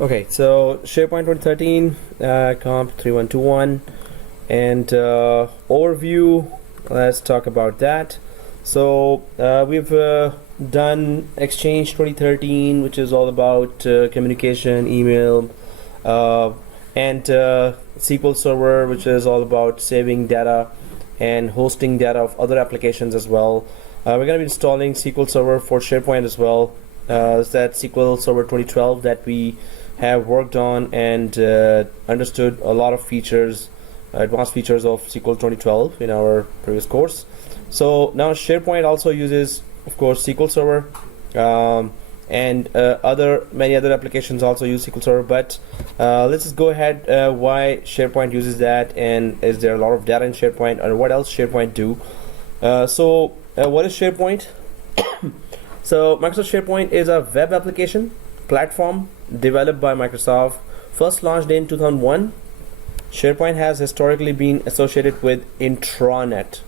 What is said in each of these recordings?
Okay, so SharePoint 2013, COMP3121, and overview. Let's talk about that. So we've done Exchange 2013, which is all about communication, email, and SQL Server, which is all about saving data and hosting data of other applications as well. We're going to be installing SQL Server for SharePoint as well. That SQL Server 2012 that we have worked on and understood a lot of features, advanced features of SQL 2012 in our previous course. So now SharePoint also uses, of course, SQL Server, and many other applications also use SQL Server. But let's just go ahead why SharePoint uses that, and is there a lot of data in SharePoint, or what else SharePoint do? What is SharePoint? So Microsoft SharePoint is a web application platform developed by Microsoft, first launched in 2001. SharePoint has historically been associated with intranet.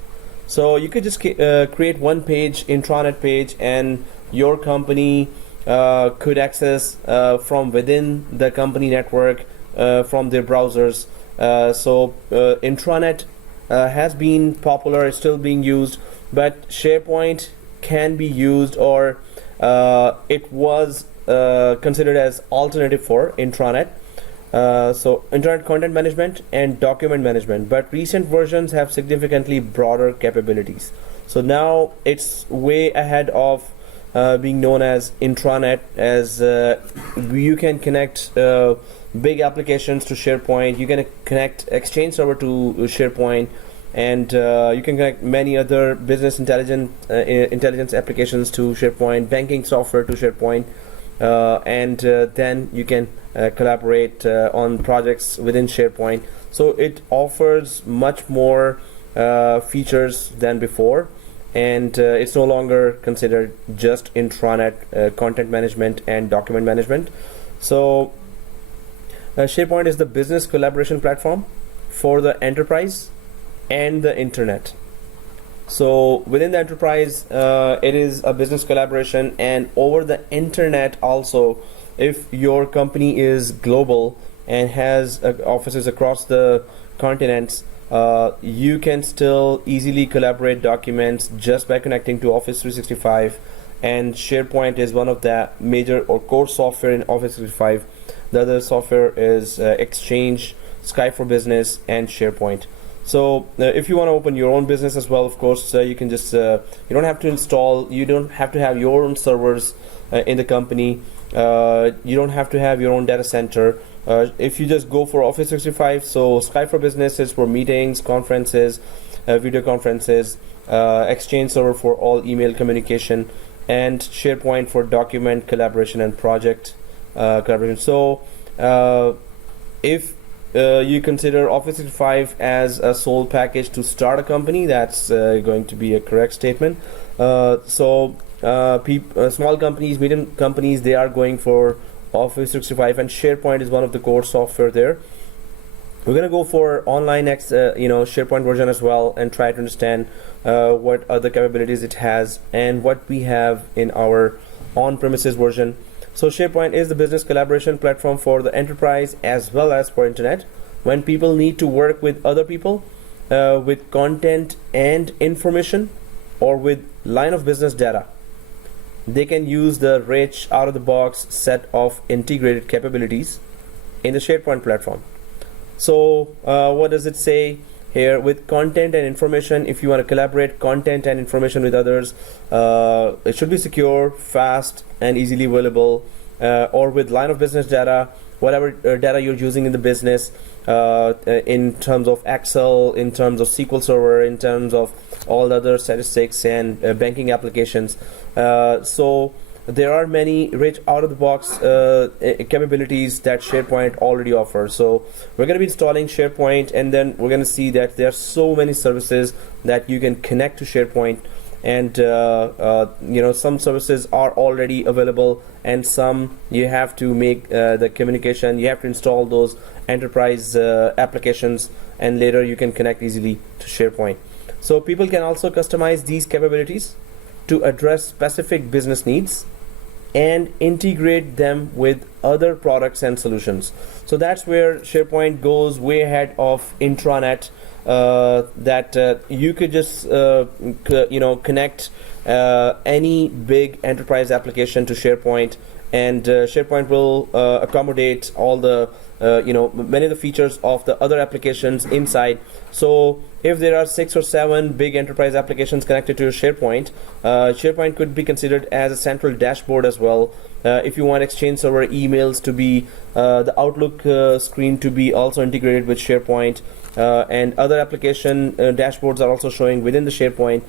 So you could just create one page, intranet page, and your company could access from within the company network from their browsers. Intranet has been popular, it's still being used, but SharePoint can be used, or it was considered as alternative for intranet. So internet content management and document management, but recent versions have significantly broader capabilities. So now it's way ahead of being known as intranet, as you can connect big applications to SharePoint, you can connect Exchange Server to SharePoint, and you can connect many other business intelligence applications to SharePoint, banking software to SharePoint, and then you can collaborate on projects within SharePoint. So it offers much more features than before, and it's no longer considered just intranet content management and document management. So SharePoint is the business collaboration platform for the enterprise and the internet. So within the enterprise, it is a business collaboration, and over the internet also, if your company is global and has offices across the continents, you can still easily collaborate documents just by connecting to Office 365, and SharePoint is one of the major or core software in Office 365. The other software is Exchange, Skype for Business, and SharePoint. So if you want to open your own business as well, of course, you can just you don't have to install, you don't have to have your own servers in the company, you don't have to have your own data center. If you just go for Office 365, so Skype for Business is for meetings, conferences, video conferences, Exchange Server for all email communication, and SharePoint for document collaboration and project collaboration. So if you consider Office 365 as a sole package to start a company, that's going to be a correct statement. Small companies, medium companies, they are going for Office 365, and SharePoint is one of the core software there. We're going to go for online SharePoint version as well, and try to understand what other capabilities it has and what we have in our on-premises version. So SharePoint is the business collaboration platform for the enterprise as well as for internet. When people need to work with other people with content and information, or with line of business data, they can use the rich out-of-the-box set of integrated capabilities in the SharePoint platform. So what does it say here? With content and information, if you want to collaborate content and information with others, it should be secure, fast, and easily available. Or with line of business data, whatever data you're using in the business, in terms of Excel, in terms of SQL Server, in terms of all the other statistics and banking applications. So there are many rich out-of-the-box capabilities that SharePoint already offers. So we're going to be installing SharePoint, and then we're going to see that there are so many services that you can connect to SharePoint, and some services are already available, and some you have to make the communication, you have to install those enterprise applications, and later you can connect easily to SharePoint. So people can also customize these capabilities to address specific business needs and integrate them with other products and solutions. So that's where SharePoint goes way ahead of intranet. That you could just connect any big enterprise application to SharePoint, and SharePoint will accommodate all the many of the features of the other applications inside. So if there are 6 or 7 big enterprise applications connected to your SharePoint, SharePoint could be considered as a central dashboard as well. If you want Exchange Server emails to be the Outlook screen to be also integrated with SharePoint, and other application dashboards are also showing within the SharePoint.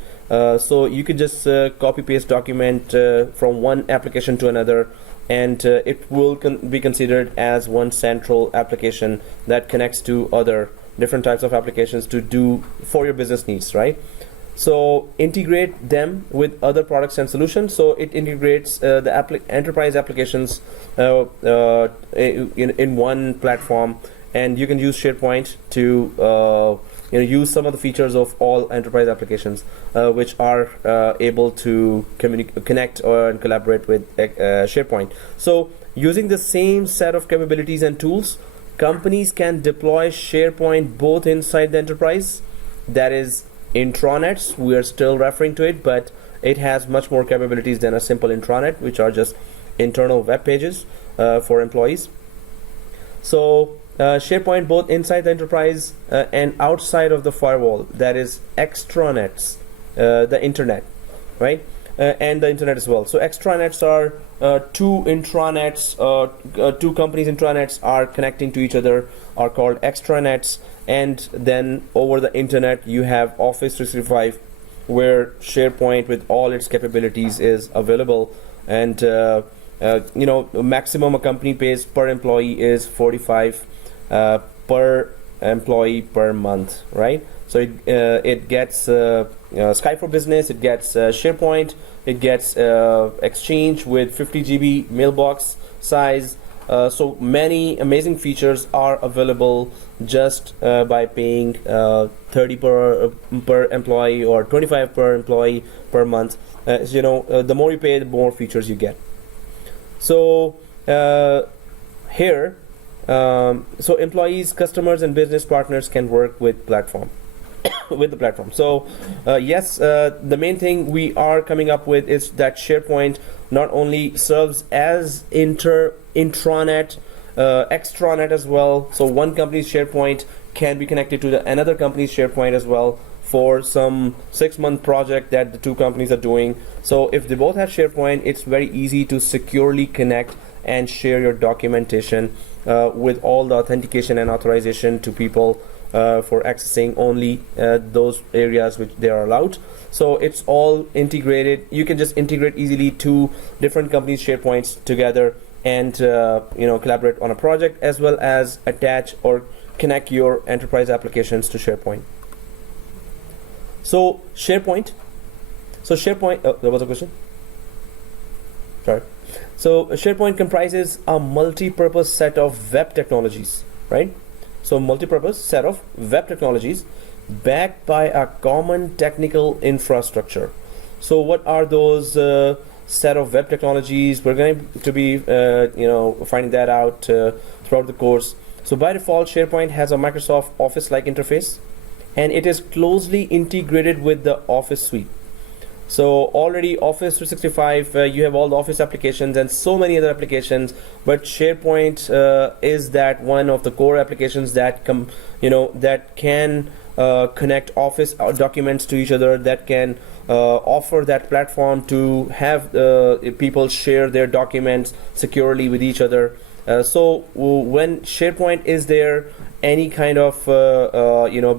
So you could just copy paste document from one application to another, and it will be considered as one central application that connects to other different types of applications to do for your business needs, right? So integrate them with other products and solutions. So it integrates the enterprise applications in one platform, and you can use SharePoint to use some of the features of all enterprise applications, which are able to connect and collaborate with SharePoint. So using the same set of capabilities and tools, companies can deploy SharePoint both inside the enterprise, that is intranets, we are still referring to it, but it has much more capabilities than a simple intranet, which are just internal web pages for employees. So SharePoint both inside the enterprise and outside of the firewall, that is extranets, the internet, right? And the internet as well. So extranets are two intranets, two companies' intranets are connecting to each other, are called extranets. And then over the internet you have Office 365, where SharePoint with all its capabilities is available. And maximum a company pays per employee is 45 per employee per month, right? So it gets Skype for Business, it gets SharePoint, it gets Exchange with 50 GB mailbox size. So many amazing features are available just by paying 30 per employee or 25 per employee per month. The more you pay, the more features you get. So here, so employees, customers, and business partners can work with platform. With the platform. So yes, the main thing we are coming up with is that SharePoint not only serves as intranet, extranet as well. So one company's SharePoint can be connected to another company's SharePoint as well for some 6-month project that the two companies are doing. So if they both have SharePoint, it's very easy to securely connect and share your documentation with all the authentication and authorization to people for accessing only those areas which they are allowed. So it's all integrated. You can just integrate easily two different companies' SharePoints together and collaborate on a project, as well as attach or connect your enterprise applications to SharePoint. So SharePoint. Oh, there was a question. Sorry. So SharePoint comprises a multi-purpose set of web technologies, right? So multi-purpose set of web technologies backed by a common technical infrastructure. So what are those set of web technologies? We're going to be finding that out throughout the course. So by default, SharePoint has a Microsoft Office-like interface, and it is closely integrated with the Office suite. So already Office 365, you have all the Office applications and so many other applications, but SharePoint is that one of the core applications that can connect Office documents to each other, that can offer that platform to have people share their documents securely with each other. So when SharePoint is there, any kind of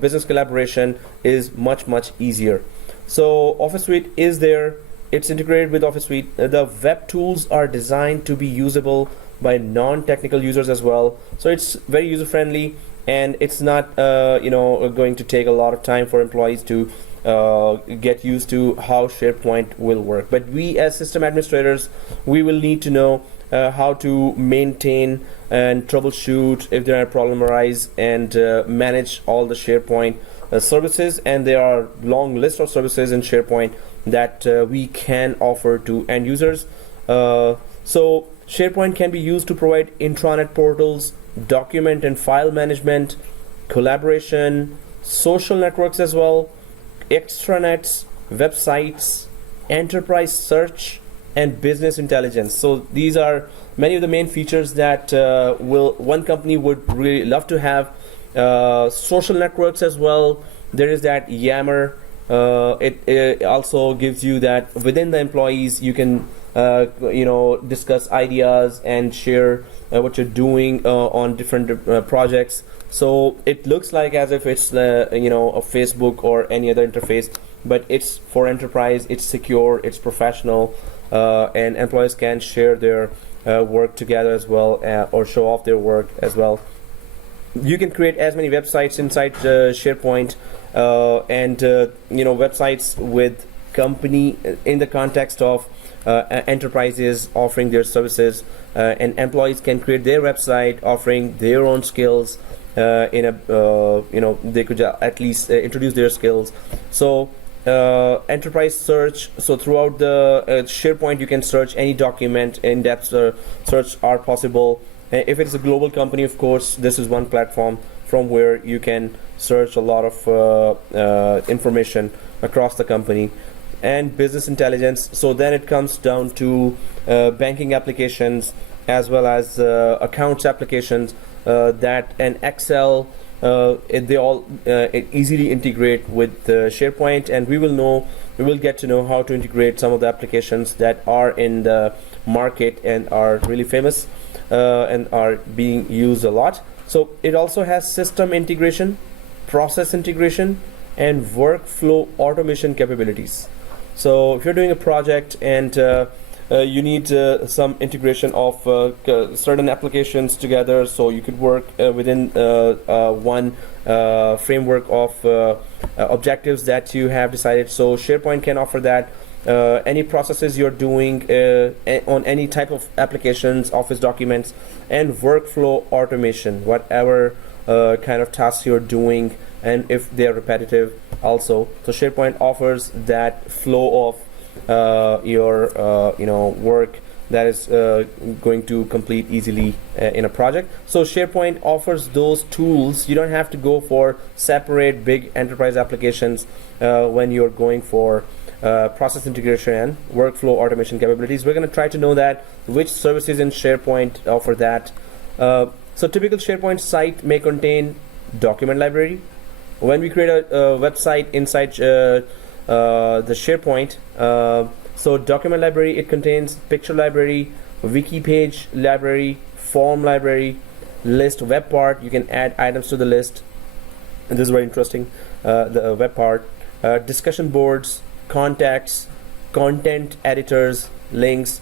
business collaboration is much easier. So Office Suite is there, it's integrated with Office Suite. The web tools are designed to be usable by non-technical users as well. So it's very user-friendly, and it's not going to take a lot of time for employees to get used to how SharePoint will work. But we as system administrators, we will need to know how to maintain and troubleshoot if there are problems arise, and manage all the SharePoint services. And there are long list of services in SharePoint that we can offer to end users. So SharePoint can be used to provide intranet portals, document and file management, collaboration, social networks as well, extranets, websites, enterprise search, and business intelligence. So these are many of the main features that one company would really love to have. Social networks as well. There is that Yammer. It also gives you that within the employees you can discuss ideas and share what you're doing on different projects. So it looks like as if it's a Facebook or any other interface, but it's for enterprise, it's secure, it's professional, and employees can share their work together as well, or show off their work as well. You can create as many websites inside SharePoint, and websites with company in the context of enterprises offering their services, and employees can create their website offering their own skills. They could at least introduce their skills. So enterprise search. So throughout the SharePoint, you can search any document. In-depth search are possible. If it's a global company, of course, this is one platform from where you can search a lot of information across the company. And business intelligence. So then it comes down to banking applications as well as accounts applications that and Excel. They all easily integrate with SharePoint, and we will get to know how to integrate some of the applications that are in the market and are really famous and are being used a lot. So it also has system integration, process integration, and workflow automation capabilities. So if you're doing a project and you need some integration of certain applications together, so you could work within one framework of objectives that you have decided. So SharePoint can offer that. Any processes you're doing on any type of applications, Office documents, and workflow automation, whatever kind of tasks you're doing, and if they're repetitive also. So SharePoint offers that flow of your work that is going to complete easily in a project. So SharePoint offers those tools. You don't have to go for separate big enterprise applications when you're going for process integration and workflow automation capabilities. We're going to try to know that which services in SharePoint offer that. So typical SharePoint site may contain document library. When we create a website inside the SharePoint, so document library, it contains picture library, wiki page library, form library, list, web part. You can add items to the list, and this is very interesting. The web part, discussion boards, contacts, content editors, links.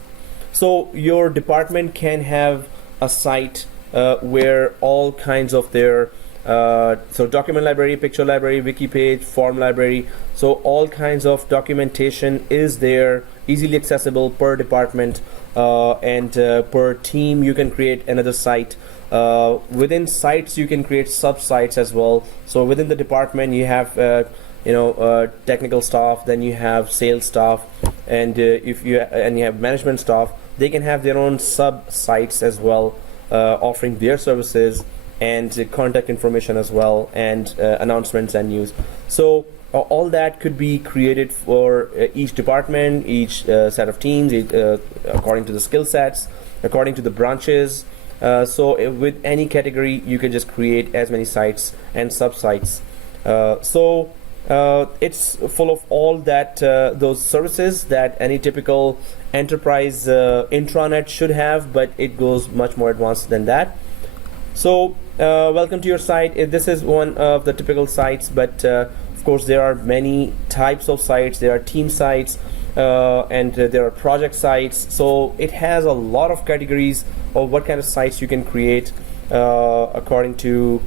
So your department can have a site where all kinds of their so document library, picture library, wiki page, form library, so all kinds of documentation is there, easily accessible per department, and per team you can create another site. Within sites you can create sub-sites as well. So within the department you have technical staff, then you have sales staff, and if you have management staff, they can have their own sub-sites as well, offering their services and contact information as well, and announcements and news. So all that could be created for each department, each set of teams, according to the skill sets, according to the branches. So with any category you can just create as many sites and sub-sites. It's full of all that those services that any typical enterprise intranet should have, but it goes much more advanced than that. So welcome to your site. This is one of the typical sites, but of course there are many types of sites. There are team sites, and there are project sites. So it has a lot of categories of what kind of sites you can create according to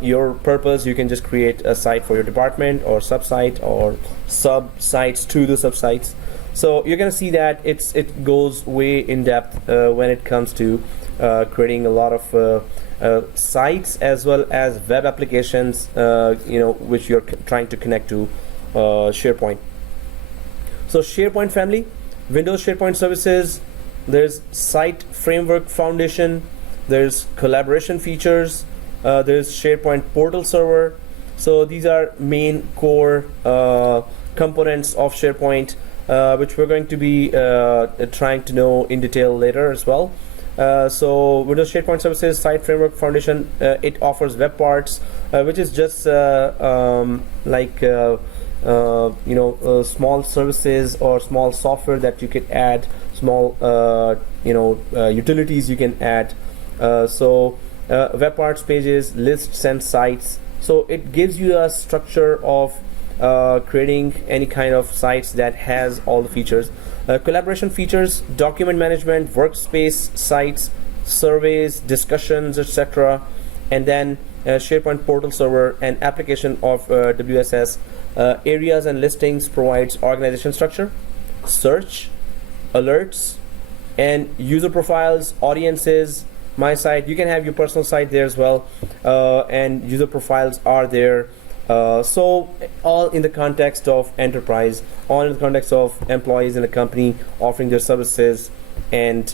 your purpose. You can just create a site for your department, or sub-site, or sub-sites to the sub-sites. So you're gonna see that it goes way in depth when it comes to creating a lot of sites as well as web applications, which you're trying to connect to SharePoint. So SharePoint family, Windows SharePoint Services, there's Site Framework Foundation, there's collaboration features, there's SharePoint Portal Server. So these are main core components of SharePoint, which we're going to be trying to know in detail later as well. So Windows SharePoint Services, Site Framework Foundation, it offers web parts, which is just small services or small software that you can add, small utilities you can add. Web parts pages, lists and sites. So it gives you a structure of creating any kind of sites that has all the features. Collaboration features, document management, workspace sites, surveys, discussions, etc. And then SharePoint Portal Server and application of WSS. Areas and listings provides organization structure, search, alerts, and user profiles, audiences, my site. You can have your personal site there as well, and user profiles are there. So all in the context of enterprise, all in the context of employees in a company offering their services and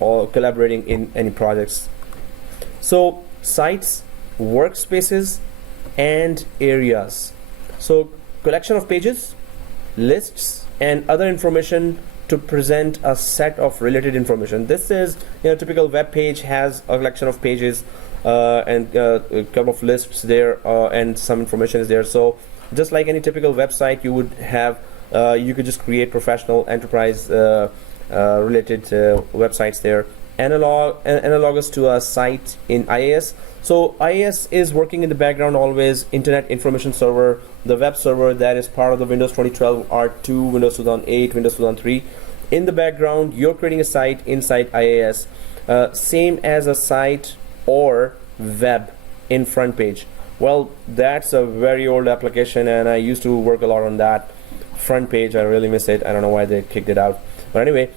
all collaborating in any projects. So sites, workspaces, and areas. So collection of pages, lists, and other information to present a set of related information. This is, typical web page has a collection of pages and a couple of lists there, and some information is there. So just like any typical website you would have, you could just create professional enterprise related websites there. Analogous to a site in IaaS. So IaaS is working in the background always, Internet Information Server, the web server that is part of the Windows 2012 R2, Windows 2008, Windows 2003. In the background, you're creating a site inside IaaS, same as a site or web in front page. Well, that's a very old application, and I used to work a lot on that. Front page, I really miss it. I don't know why they kicked it out. But anyway,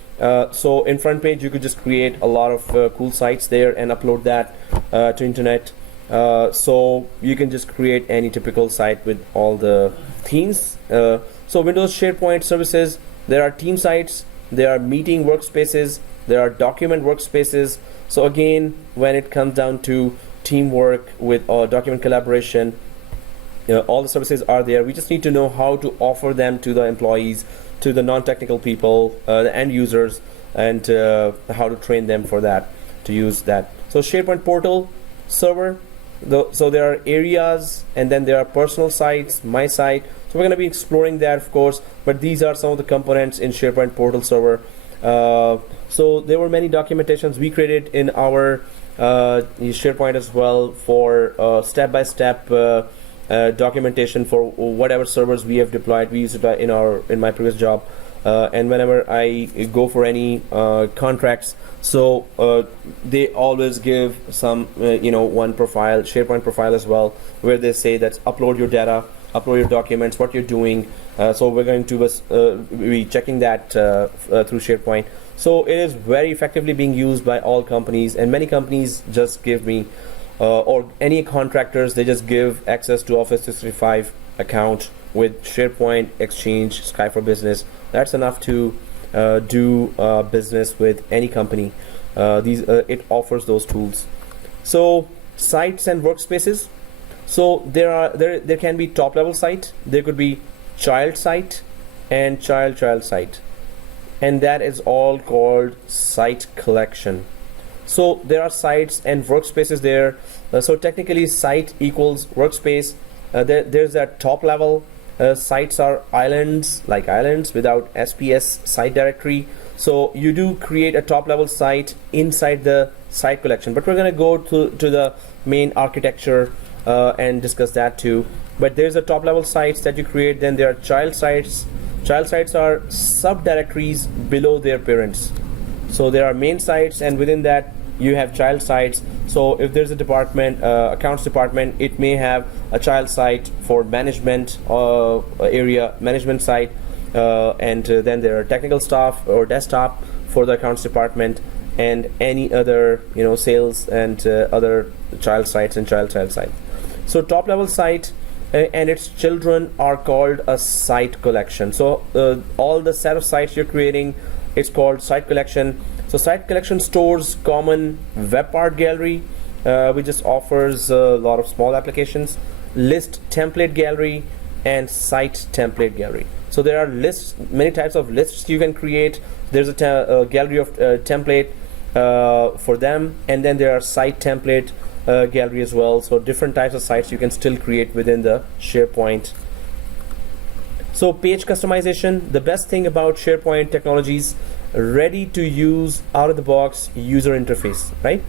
so in front page you could just create a lot of cool sites there and upload that to internet. So you can just create any typical site with all the themes. So Windows SharePoint Services, there are team sites, there are meeting workspaces, there are document workspaces. So again, when it comes down to teamwork with document collaboration, all the services are there. We just need to know how to offer them to the employees, to the non-technical people, the end users, and how to train them for that, to use that. So SharePoint Portal Server, so there are areas, and then there are personal sites, my site. So we're going to be exploring that, of course, but these are some of the components in SharePoint Portal Server. So there were many documentations we created in our SharePoint as well for step-by-step documentation for whatever servers we have deployed. We used it in my previous job, and whenever I go for any contracts, so they always give some one profile, SharePoint profile as well, where they say that upload your data, upload your documents, what you're doing. So we're going to be checking that through SharePoint. So it is very effectively being used by all companies, and many companies just give me or any contractors, they just give access to Office 365 account with SharePoint, Exchange, Sky for Business. That's enough to do business with any company. It offers those tools. So sites and workspaces. So there can be top level site, there could be child site and child site, and that is all called site collection. So there are sites and workspaces there. So technically site equals workspace. There's that top level. Sites are islands, like islands without SPS site directory. So you do create a top level site inside the site collection, but we're going to go to the main architecture and discuss that too. But there's a top level sites that you create. Then there are child sites. Child sites are subdirectories below their parents. So there are main sites, and within that you have child sites. So if there's a department, accounts department, it may have a child site for management area, management site, and then there are technical staff or desktop for the accounts department, and any other sales and other child sites and child site. So top level site and its children are called a site collection. So all the set of sites you're creating, it's called site collection. So site collection stores common web part gallery, which just offers a lot of small applications, list template gallery, and site template gallery. So there are lists, many types of lists you can create. There's a gallery of template for them, and then there are site template gallery as well. So different types of sites you can still create within the SharePoint. So page customization, the best thing about SharePoint technologies, ready to use out of the box user interface, right?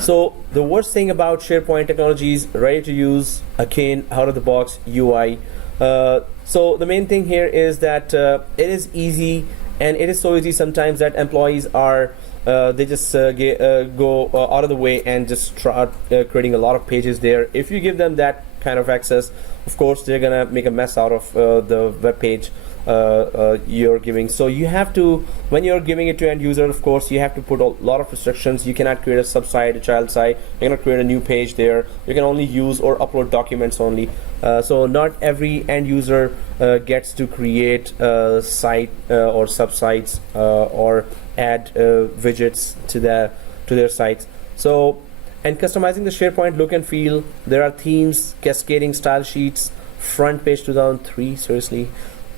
So the worst thing about SharePoint technologies, ready to use, again, out of the box UI. So the main thing here is that it is easy, and it is so easy sometimes that employees are they just go out of the way and just start creating a lot of pages there. If you give them that kind of access, of course they're gonna make a mess out of the web page you're giving. So you have to, when you're giving it to end user, of course you have to put a lot of restrictions. You cannot create a sub-site, a child site. You cannot create a new page there. You can only use or upload documents only. So not every end user gets to create a site or sub-sites or add widgets to their sites. So, and customizing the SharePoint look and feel, there are themes, cascading style sheets, front page 2003, seriously,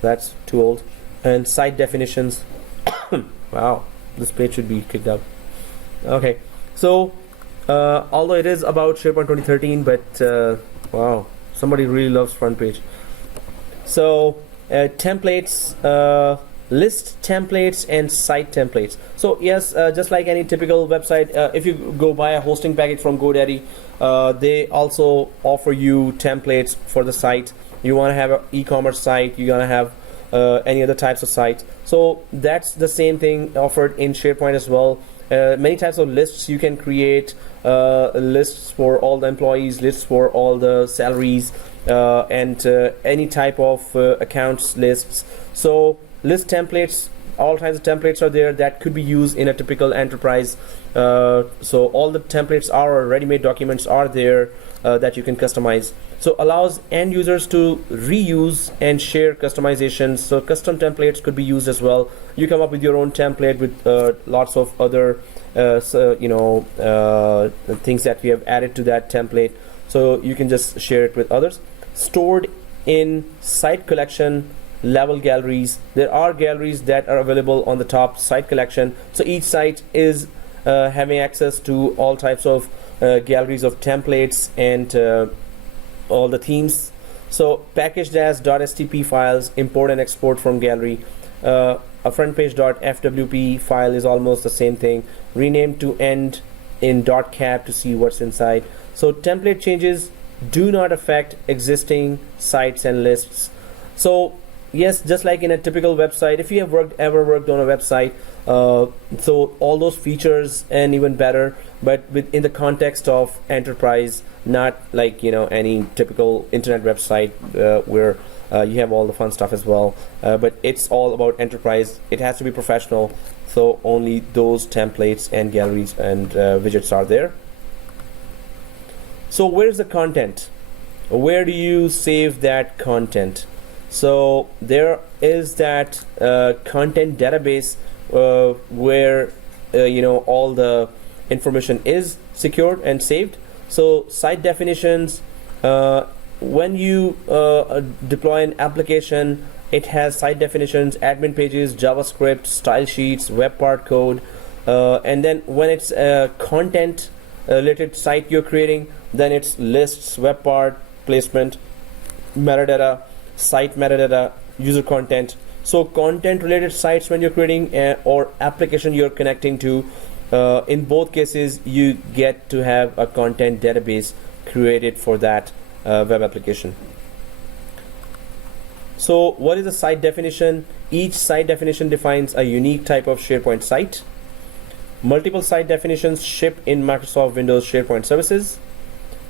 that's too old, and site definitions. Wow, this page should be kicked out. Okay, so although it is about SharePoint 2013, but wow, somebody really loves front page. So templates, list templates and site templates. So yes, just like any typical website, if you go buy a hosting package from GoDaddy, they also offer you templates for the site. You want to have an e-commerce site, you're gonna have any other types of sites. So that's the same thing offered in SharePoint as well. Many types of lists you can create, lists for all the employees, lists for all the salaries, and any type of accounts lists. So list templates, all kinds of templates are there that could be used in a typical enterprise. So all the templates are ready-made documents are there that you can customize. So allows end users to reuse and share customizations. So custom templates could be used as well. You come up with your own template with lots of other things that we have added to that template. So you can just share it with others. Stored in site collection level galleries. There are galleries that are available on the top site collection. So each site is having access to all types of galleries of templates and all the themes. So packaged as .stp files, import and export from gallery. A front page .fwp file is almost the same thing. Rename to end in .cap to see what's inside. So template changes do not affect existing sites and lists. So yes, just like in a typical website, if you have ever worked on a website, so all those features and even better, but in the context of enterprise, not like any typical internet website where you have all the fun stuff as well, but it's all about enterprise. It has to be professional, so only those templates and galleries and widgets are there. So where's the content? Where do you save that content? So there is that content database where all the information is secured and saved. So site definitions, when you deploy an application, it has site definitions, admin pages, JavaScript, style sheets, web part code, and then when it's a content related site you're creating, then it's lists, web part, placement, metadata, site metadata, user content. So content related sites when you're creating or application you're connecting to, in both cases you get to have a content database created for that web application. So what is a site definition? Each site definition defines a unique type of SharePoint site. Multiple site definitions ship in Microsoft Windows SharePoint services.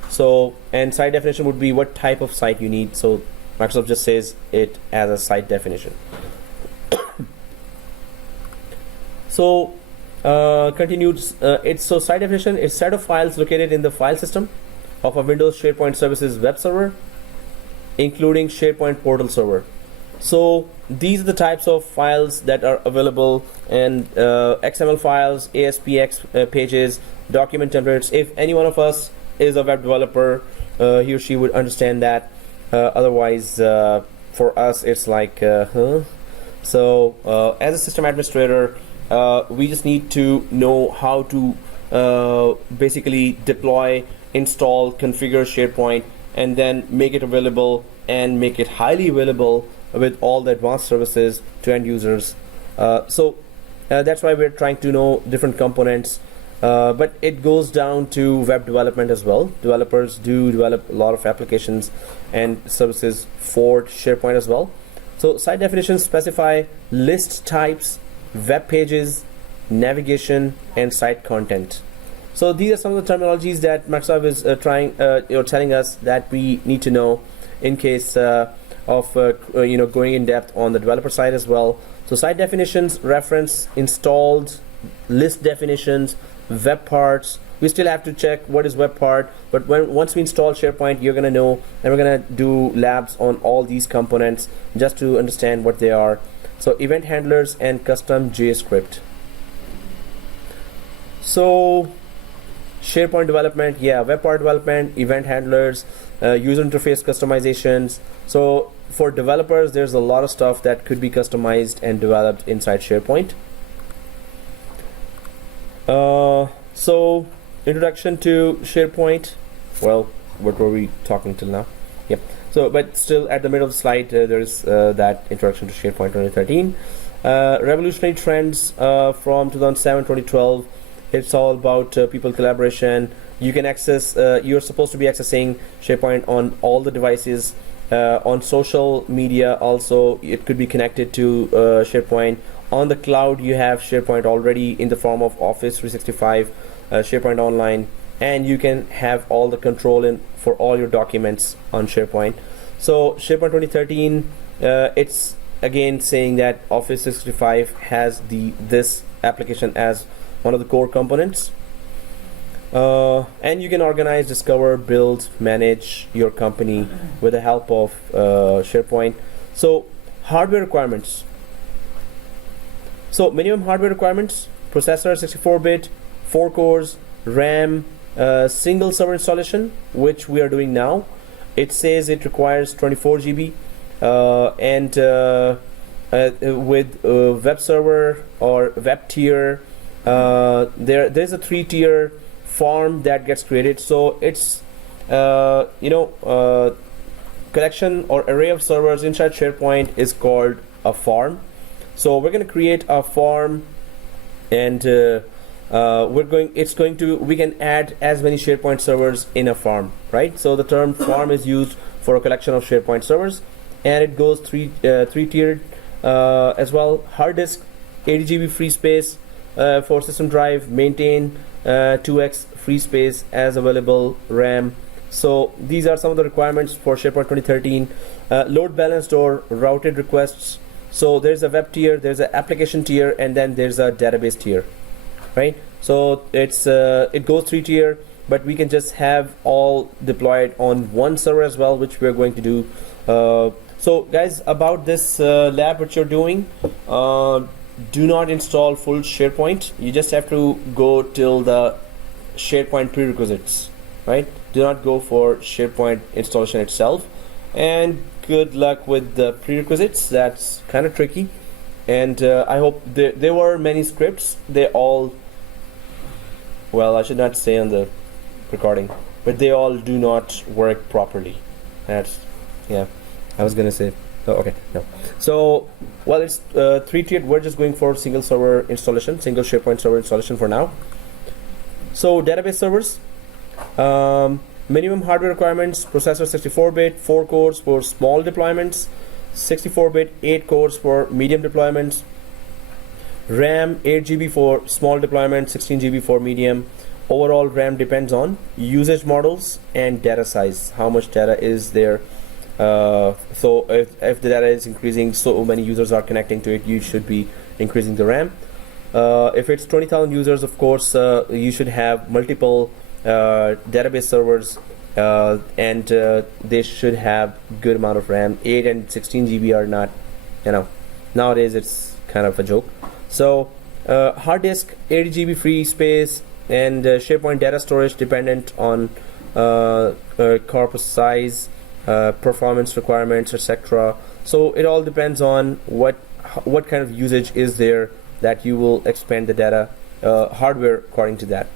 So, and site definition would be what type of site you need. So Microsoft just says it as a site definition. So continued, so site definition is set of files located in the file system of a Windows SharePoint services web server. including SharePoint portal server. So these are the types of files that are available, and XML files, ASPX pages, document templates. If any one of us is a web developer, he or she would understand that. Otherwise, for us, it's like, So as a system administrator, we just need to know how to basically deploy, install, configure SharePoint, and then make it available and make it highly available with all the advanced services to end users. So that's why we're trying to know different components. But it goes down to web development as well. Developers do develop a lot of applications and services for SharePoint as well. So site definitions specify list types, web pages, navigation, and site content. So these are some of the terminologies that Microsoft is telling us that we need to know in case of going in depth on the developer side as well. So site definitions reference installed, list definitions, web parts. We still have to check what is web part, but once we install SharePoint, you're gonna know, and we're gonna do labs on all these components just to understand what they are. So event handlers and custom JavaScript. So SharePoint development, web part development, event handlers, user interface customizations. So for developers, there's a lot of stuff that could be customized and developed inside SharePoint. So introduction to SharePoint. Well, what were we talking till now? Yep. So, but still at the middle of the slide, there's that introduction to SharePoint 2013. Revolutionary trends from 2007-2012. It's all about people collaboration. You can access, you're supposed to be accessing SharePoint on all the devices. On social media also, it could be connected to SharePoint. On the cloud, you have SharePoint already in the form of Office 365, SharePoint Online, and you can have all the control for all your documents on SharePoint. So SharePoint 2013, it's again saying that Office 365 has this application as one of the core components. And you can organize, discover, build, manage your company with the help of SharePoint. So hardware requirements. So minimum hardware requirements: processor 64-bit, 4 cores, RAM, single server installation, which we are doing now. It says it requires 24 GB, and with web server or web tier, there's a 3-tier farm that gets created. So it's collection or array of servers inside SharePoint is called a farm. So we're going to create a farm, and we can add as many SharePoint servers in a farm, right? So the term farm is used for a collection of SharePoint servers, and it goes three-tiered as well. Hard disk, 80 GB free space for system drive. Maintain 2x free space as available RAM. So these are some of the requirements for SharePoint 2013. Load balanced or routed requests. So there's a web tier, there's an application tier, and then there's a database tier, right? So it goes 3-tier, but we can just have all deployed on one server as well, which we're going to do. So guys, about this lab which you're doing, do not install full SharePoint. You just have to go till the SharePoint prerequisites, right? Do not go for SharePoint installation itself. And good luck with the prerequisites. That's kind of tricky, and I hope there were many scripts. They all, well, I should not say on the recording, but they all do not work properly. That's, yeah, I was gonna say, oh, okay, no. So, well, it's 3-tiered. We're just going for single server installation, single SharePoint server installation for now. So database servers. Minimum hardware requirements: processor 64-bit, 4 cores for small deployments, 64-bit, 8 cores for medium deployments, RAM 8 GB for small deployment, 16 GB for medium. Overall RAM depends on usage models and data size, how much data is there. So if the data is increasing, so many users are connecting to it, you should be increasing the RAM. If it's 20,000 users, of course, you should have multiple database servers and they should have good amount of RAM. 8 and 16 GB are not, nowadays it's kind of a joke. So hard disk 80 GB free space, and SharePoint data storage dependent on corpus size, performance requirements, etc. So it all depends on what kind of usage is there that you will expand the data hardware according to that.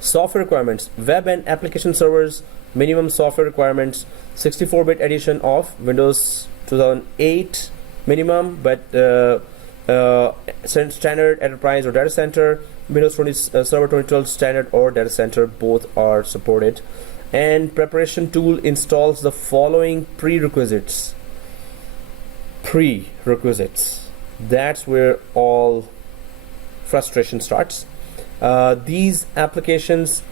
Software requirements, web and application servers, minimum software requirements, 64-bit edition of Windows 2008 minimum, but standard, enterprise, or data center. Windows Server 2012 standard or data center, both are supported. And preparation tool installs the following prerequisites. That's where all frustration starts. These applications,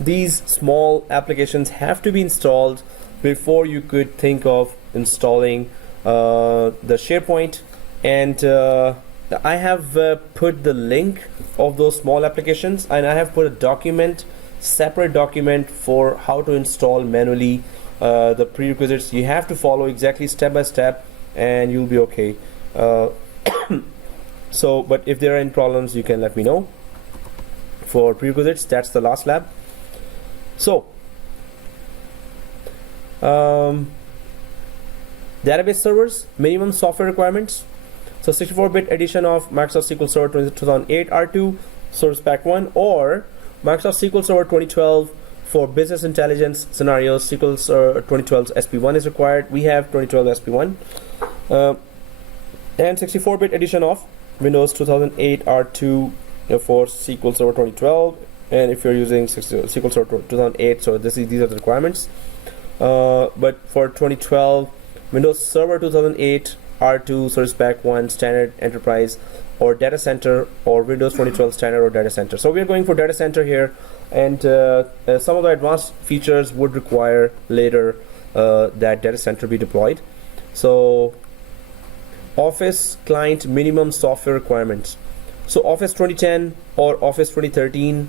these small applications have to be installed before you could think of installing the SharePoint. And I have put the link of those small applications, and I have put a separate document for how to install manually the prerequisites. You have to follow exactly step by step, and you'll be okay. So, but if there are any problems, you can let me know. For prerequisites, that's the last lab. So, database servers, minimum software requirements. So 64-bit edition of Microsoft SQL Server 2008 R2, Source Pack 1, or Microsoft SQL Server 2012 for business intelligence scenarios. SQL Server 2012 SP1 is required. We have 2012 SP1. And 64-bit edition of Windows 2008 R2 for SQL Server 2012. And if you're using SQL Server 2008, so these are the requirements. But for 2012, Windows Server 2008 R2, Service Pack 1, Standard, Enterprise, or Data Center, or Windows 2012 Standard or Data Center. So we are going for Data Center here, and some of the advanced features would require later that Data Center be deployed. So Office client minimum software requirements. So Office 2010 or Office 2013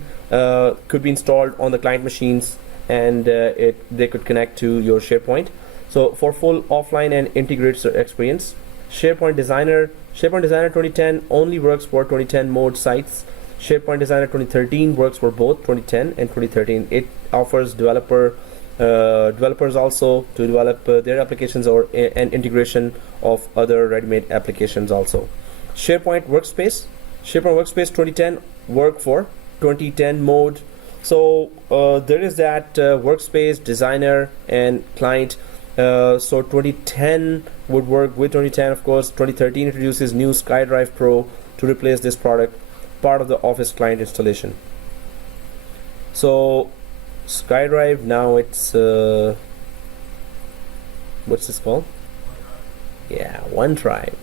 could be installed on the client machines, and they could connect to your SharePoint. So for full offline and integrated experience, SharePoint Designer 2010 only works for 2010 mode sites. SharePoint Designer 2013 works for both 2010 and 2013. It offers developers also to develop their applications or an integration of other ready-made applications also. SharePoint Workspace 2010 work for 2010 mode. So there is that Workspace, Designer, and Client. So 2010 would work with 2010, of course. 2013 introduces new SkyDrive Pro to replace this part of the Office client installation. So SkyDrive, now it's what's this called? Yeah, OneDrive.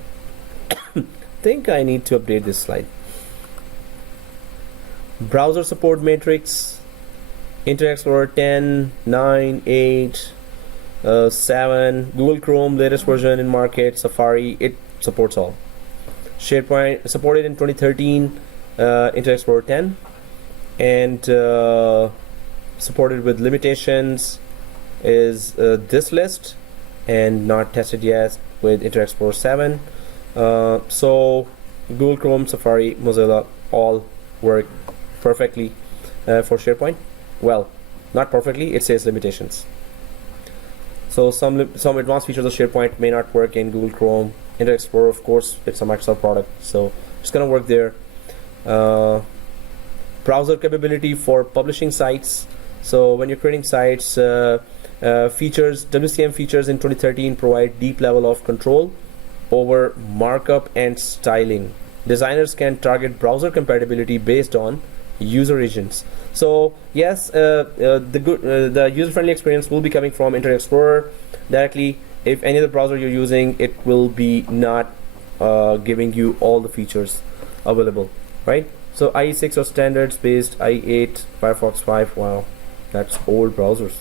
Think I need to update this slide. Browser support matrix, Internet Explorer 10, 9, 8, 7, Google Chrome latest version in market, Safari, it supports all. SharePoint supported in 2013, Internet Explorer 10, and supported with limitations is this list, and not tested yet with Internet Explorer 7. So Google Chrome, Safari, Mozilla all work perfectly for SharePoint. Well, not perfectly, it says limitations. So some advanced features of SharePoint may not work in Google Chrome. Internet Explorer, of course, it's a Microsoft product, so it's gonna work there. Browser capability for publishing sites. So when you're creating sites, features, WCM features in 2013 provide deep level of control over markup and styling. Designers can target browser compatibility based on user agents. So yes, the user-friendly experience will be coming from Internet Explorer directly. If any other browser you're using, it will be not giving you all the features available, right? So IE6 or standards based, IE8, Firefox 5. Wow, that's old browsers.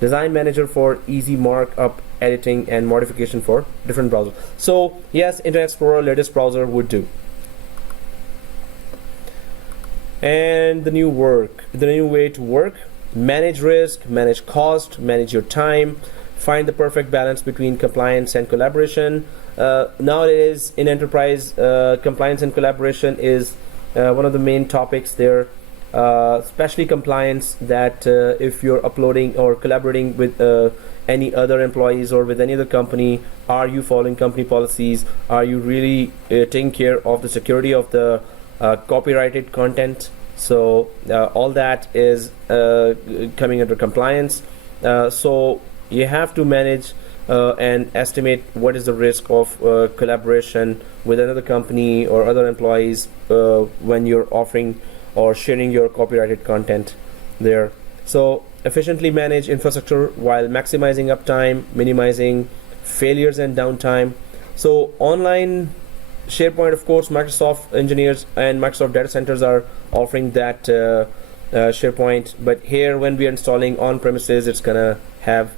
Design Manager for easy markup, editing, and modification for different browsers. So yes, Internet Explorer latest browser would do. And the new way to work: manage risk, manage cost, manage your time, find the perfect balance between compliance and collaboration. Nowadays in enterprise, compliance and collaboration is one of the main topics there, especially compliance, that if you're uploading or collaborating with any other employees or with any other company, are you following company policies? Are you really taking care of the security of the copyrighted content? So all that is coming under compliance. So you have to manage and estimate what is the risk of collaboration with another company or other employees when you're offering or sharing your copyrighted content there. So efficiently manage infrastructure while maximizing uptime, minimizing failures and downtime. So online SharePoint, of course, Microsoft engineers and Microsoft data centers are offering that SharePoint, but here when we are installing on premises, it's gonna have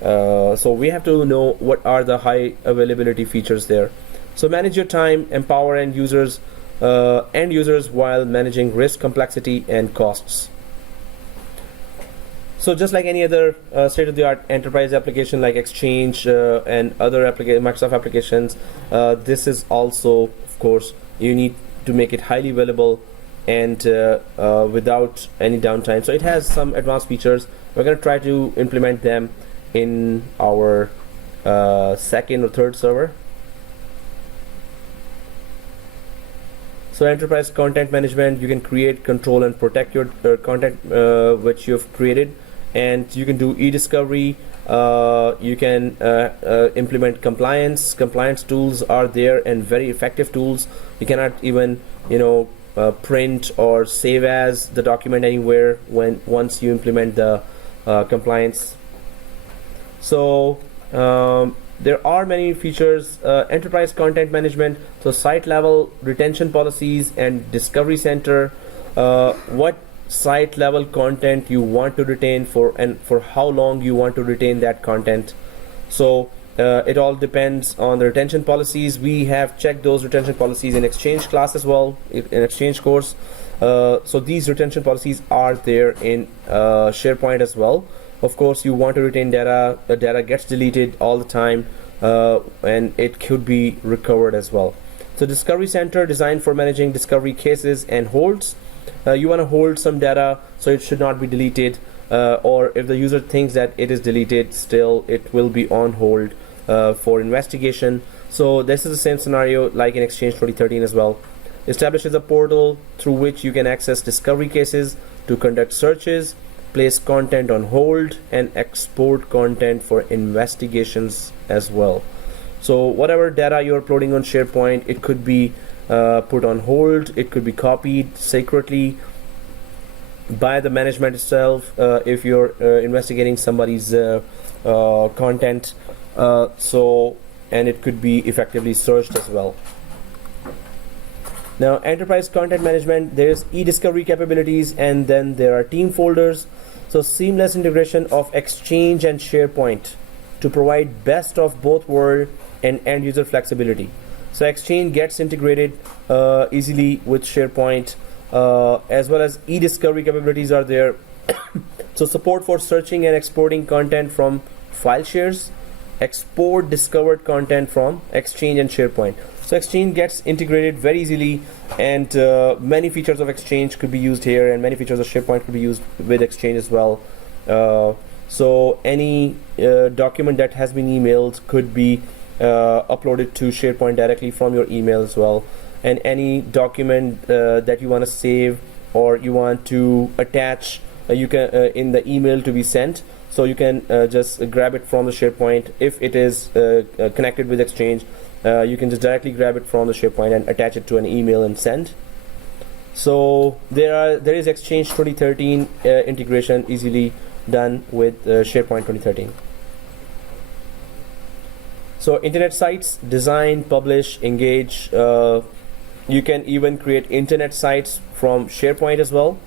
so we have to know what are the high availability features there. So manage your time, empower end users while managing risk, complexity, and costs. So just like any other state-of-the-art enterprise application like Exchange and other Microsoft applications, this is also, of course, you need to make it highly available and without any downtime. So it has some advanced features. We're going to try to implement them in our second or third server. So enterprise content management, you can create, control, and protect your content which you've created. And you can do e-discovery, you can implement compliance tools are there, and very effective tools. You cannot even print or save as the document anywhere once you implement the compliance. So there are many features. Enterprise content management, so site level retention policies and discovery center, what site level content you want to retain for, and for how long you want to retain that content. So it all depends on the retention policies. We have checked those retention policies in Exchange class as well, in Exchange course. So these retention policies are there in SharePoint as well. Of course, you want to retain data. The data gets deleted all the time, and it could be recovered as well. So Discovery Center, designed for managing discovery cases and holds. You want to hold some data, so it should not be deleted, or if the user thinks that it is deleted, still it will be on hold for investigation. So this is the same scenario like in Exchange 2013 as well. Establishes a portal through which you can access discovery cases to conduct searches, place content on hold, and export content for investigations as well. So whatever data you're uploading on SharePoint, it could be put on hold, it could be copied secretly by the management itself if you're investigating somebody's content, and it could be effectively searched as well. Now, enterprise content management, there's e-discovery capabilities, and then there are team folders. So seamless integration of Exchange and SharePoint to provide best of both world and end user flexibility. So Exchange gets integrated easily with SharePoint, as well as e-discovery capabilities are there. So support for searching and exporting content from file shares, export discovered content from Exchange and SharePoint. So Exchange gets integrated very easily, and many features of Exchange could be used here, and many features of SharePoint could be used with Exchange as well. So any document that has been emailed could be uploaded to SharePoint directly from your email as well. And any document that you want to save or you want to attach, you can in the email to be sent. So you can just grab it from the SharePoint. If it is connected with Exchange, you can just directly grab it from the SharePoint and attach it to an email and send. So there is Exchange 2013 integration easily done with SharePoint 2013. So internet sites, design, publish, engage. You can even create internet sites from SharePoint as well,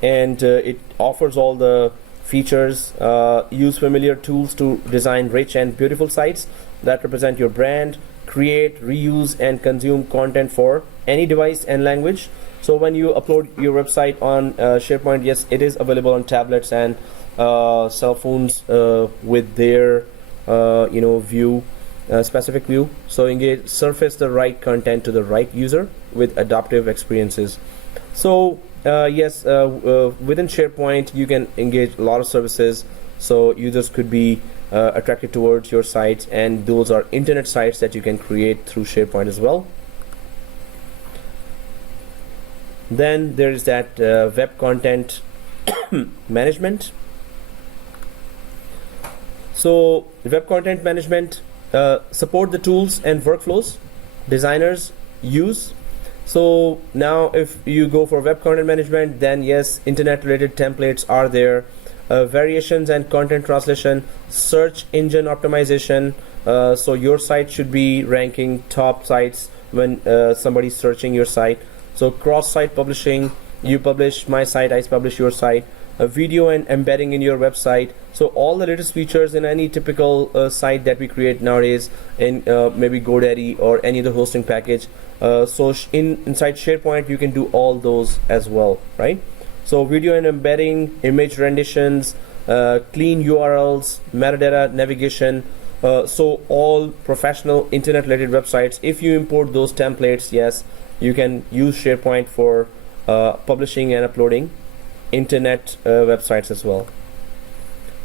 and it offers all the features. Use familiar tools to design rich and beautiful sites that represent your brand. Create, reuse, and consume content for any device and language. So when you upload your website on SharePoint, yes, it is available on tablets and cell phones with their view, specific view. So engage, surface the right content to the right user with adaptive experiences. So yes, within SharePoint you can engage a lot of services, so users could be attracted towards your sites, and those are internet sites that you can create through SharePoint as well. Then there is that web content management. So web content management support the tools and workflows designers use. So now if you go for web content management, then yes, internet related templates are there, variations and content translation, search engine optimization. So your site should be ranking top sites when somebody's searching your site. So cross-site publishing, you publish my site, I publish your site. Video and embedding in your website. So all the latest features in any typical site that we create nowadays in maybe GoDaddy or any other hosting package. So inside SharePoint you can do all those as well, right? So video and embedding, image renditions, clean URLs, metadata navigation. So all professional internet related websites, if you import those templates, yes, you can use SharePoint for publishing and uploading internet websites as well.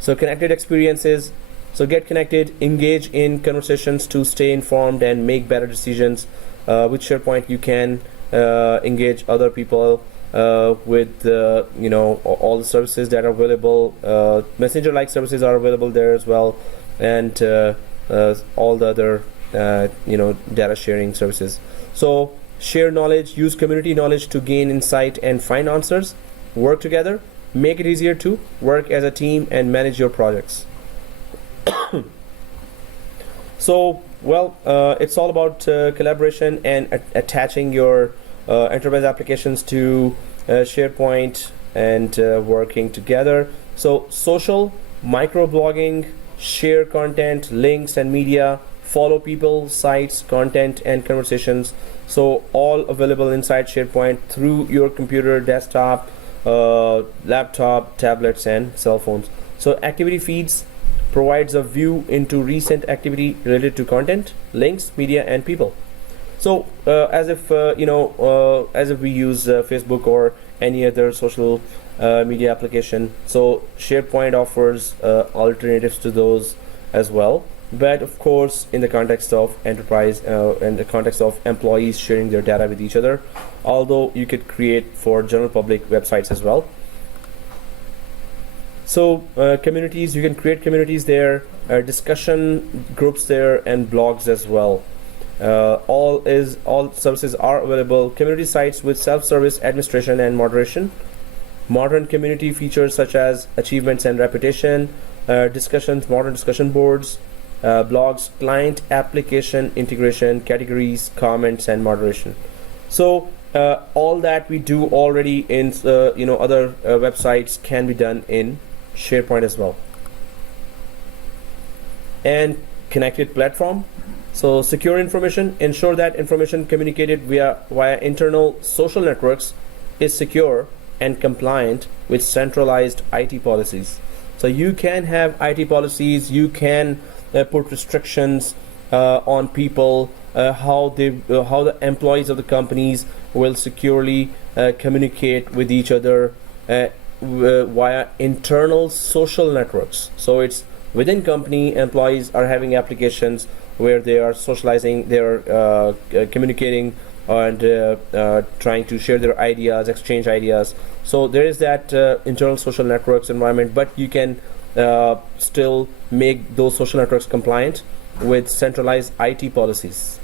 So connected experiences, so get connected, engage in conversations to stay informed and make better decisions. With SharePoint you can engage other people with all the services that are available. Messenger like services are available there as well, and all the other data sharing services. So share knowledge, use community knowledge to gain insight and find answers. Work together, make it easier to work as a team and manage your projects. So well, it's all about collaboration and attaching your enterprise applications to SharePoint and working together. So social, microblogging, share content, links and media, follow people, sites, content and conversations. So all available inside SharePoint through your computer, desktop, laptop, tablets and cell phones. So activity feeds provides a view into recent activity related to content, links, media and people. So as if we use Facebook or any other social media application, so SharePoint offers alternatives to those as well, but of course in the context of enterprise and the context of employees sharing their data with each other, although you could create for general public websites as well. So communities, you can create communities there, discussion groups there and blogs as well. All services are available. Community sites with self-service administration and moderation. Modern community features such as achievements and reputation, discussions, modern discussion boards, blogs, client application integration, categories, comments and moderation. So all that we do already in other websites can be done in SharePoint as well. And connected platform. So secure information, ensure that information communicated via internal social networks is secure and compliant with centralized IT policies. So you can have IT policies, you can put restrictions on people, how the employees of the companies will securely communicate with each other via internal social networks. So it's within company, employees are having applications where they are socializing, they are communicating and trying to share their ideas, exchange ideas. So there is that internal social networks environment, but you can still make those social networks compliant with centralized IT policies.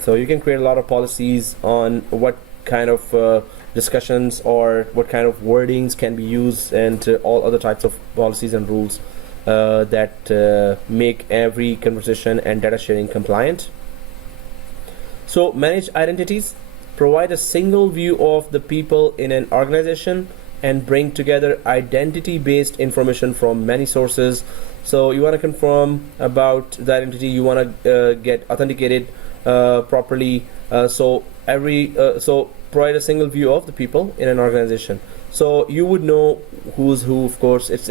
So you can create a lot of policies on what kind of discussions or what kind of wordings can be used, and all other types of policies and rules that make every conversation and data sharing compliant. So manage identities, provide a single view of the people in an organization and bring together identity-based information from many sources. So you want to confirm about the identity, you want to get authenticated properly. So provide a single view of the people in an organization. So you would know who's who. Of course, it's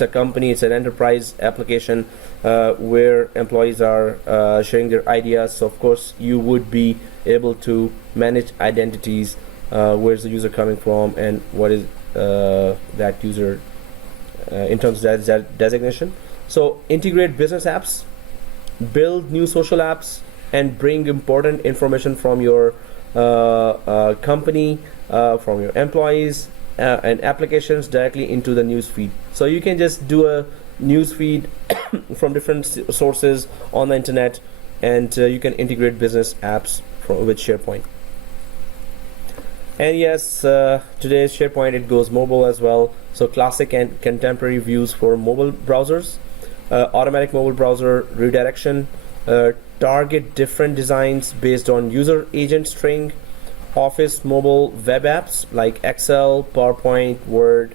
a company, it's an enterprise application where employees are sharing their ideas. So of course, you would be able to manage identities. Where's the user coming from, and what is that user in terms of that designation. So integrate business apps, build new social apps, and bring important information from your company, from your employees, and applications directly into the news feed. So you can just do a news feed from different sources on the internet, and you can integrate business apps with SharePoint. And yes, today's SharePoint, it goes mobile as well. So classic and contemporary views for mobile browsers, automatic mobile browser redirection, target different designs based on user agent string, Office mobile web apps like Excel, PowerPoint, Word,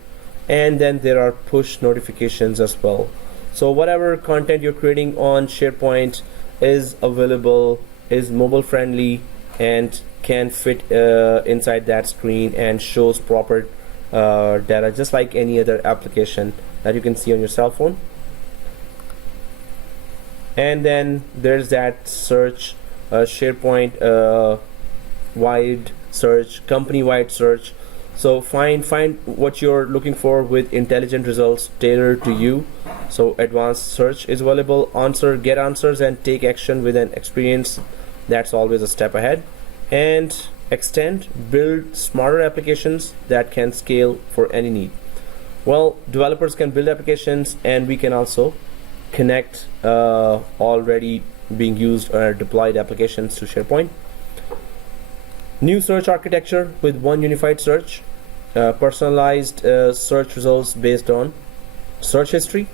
and then there are push notifications as well. So whatever content you're creating on SharePoint is available, is mobile friendly, and can fit inside that screen and shows proper data, just like any other application that you can see on your cell phone. And then there's that search, SharePoint wide search, company-wide search. So find what you're looking for with intelligent results tailored to you. So advanced search is available. Get answers and take action with an experience that's always a step ahead. And extend, build smarter applications that can scale for any need. Well, developers can build applications, and we can also connect already being used or deployed applications to SharePoint. New search architecture with one unified search, personalized search results based on search history,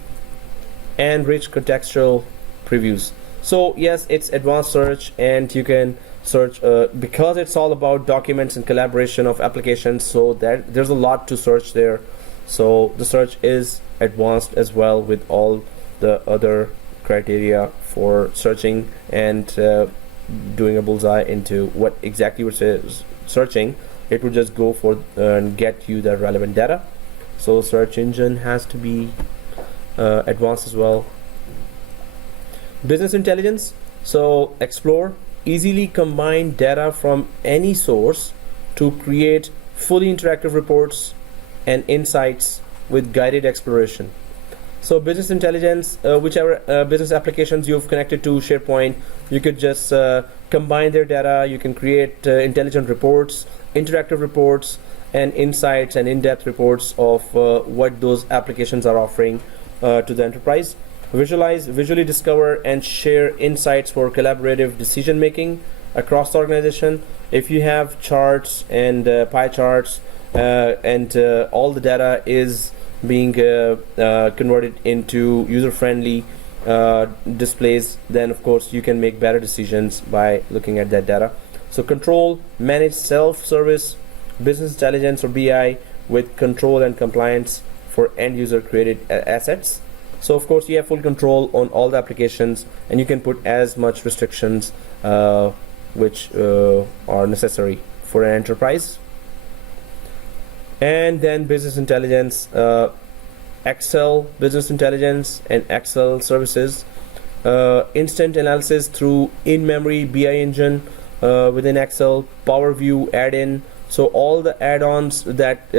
and rich contextual previews. So yes, it's advanced search, and you can search because it's all about documents and collaboration of applications, so that there's a lot to search there. So the search is advanced as well with all the other criteria for searching and doing a bullseye into what exactly you're searching. It would just go for and get you the relevant data. So search engine has to be advanced as well. Business intelligence. So explore, easily combine data from any source to create fully interactive reports and insights with guided exploration. So business intelligence, whichever business applications you've connected to SharePoint, you could just combine their data. You can create intelligent reports, interactive reports, and insights and in-depth reports of what those applications are offering to the enterprise. Visualize, visually discover, and share insights for collaborative decision making across the organization. If you have charts and pie charts and all the data is being converted into user-friendly displays, then of course you can make better decisions by looking at that data. So control, manage self-service, business intelligence or BI with control and compliance for end-user created assets. So of course you have full control on all the applications, and you can put as much restrictions which are necessary for an enterprise. And then business intelligence, Excel business intelligence and Excel services, instant analysis through in-memory BI engine within Excel, Power View add-in. So all the add-ons that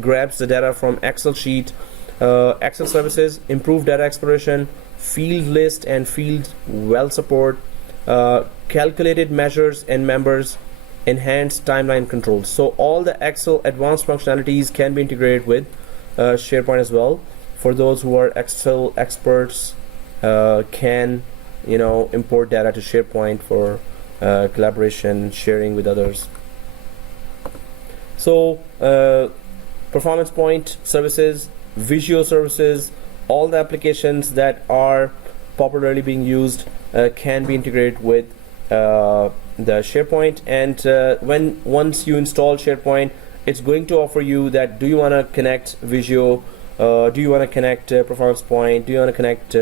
grabs the data from Excel sheet, Excel services, improved data exploration, field list and field well support, calculated measures and members, enhanced timeline controls. So all the Excel advanced functionalities can be integrated with SharePoint as well. For those who are Excel experts, can import data to SharePoint for collaboration, sharing with others. So performance point services, Visio services, all the applications that are popularly being used can be integrated with the SharePoint. And once you install SharePoint, it's going to offer you that, do you want to connect Visio, do you want to connect performance point, do you want to connect